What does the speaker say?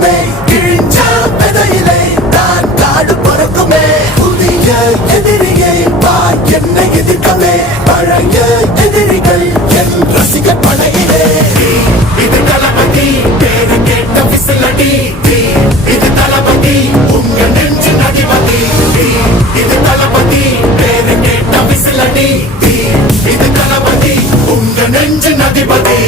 பறக்குமே, கிழிஞ்ச விதையிலே தான் காடு பறக்குமே. புதிய எதிரியை வா என்னை எதிர்க்கவே, பழைய எதிரிகள் என் ரசிகர் படையிலே. இது தளபதி பேரு கேட்ட விசிலடி, இது தளபதி உங்க நெஞ்சின் அதிபதி. இது தளபதி பேரு கேட்ட விசிலடி, இது தளபதி உங்க நெஞ்சின் அதிபதி.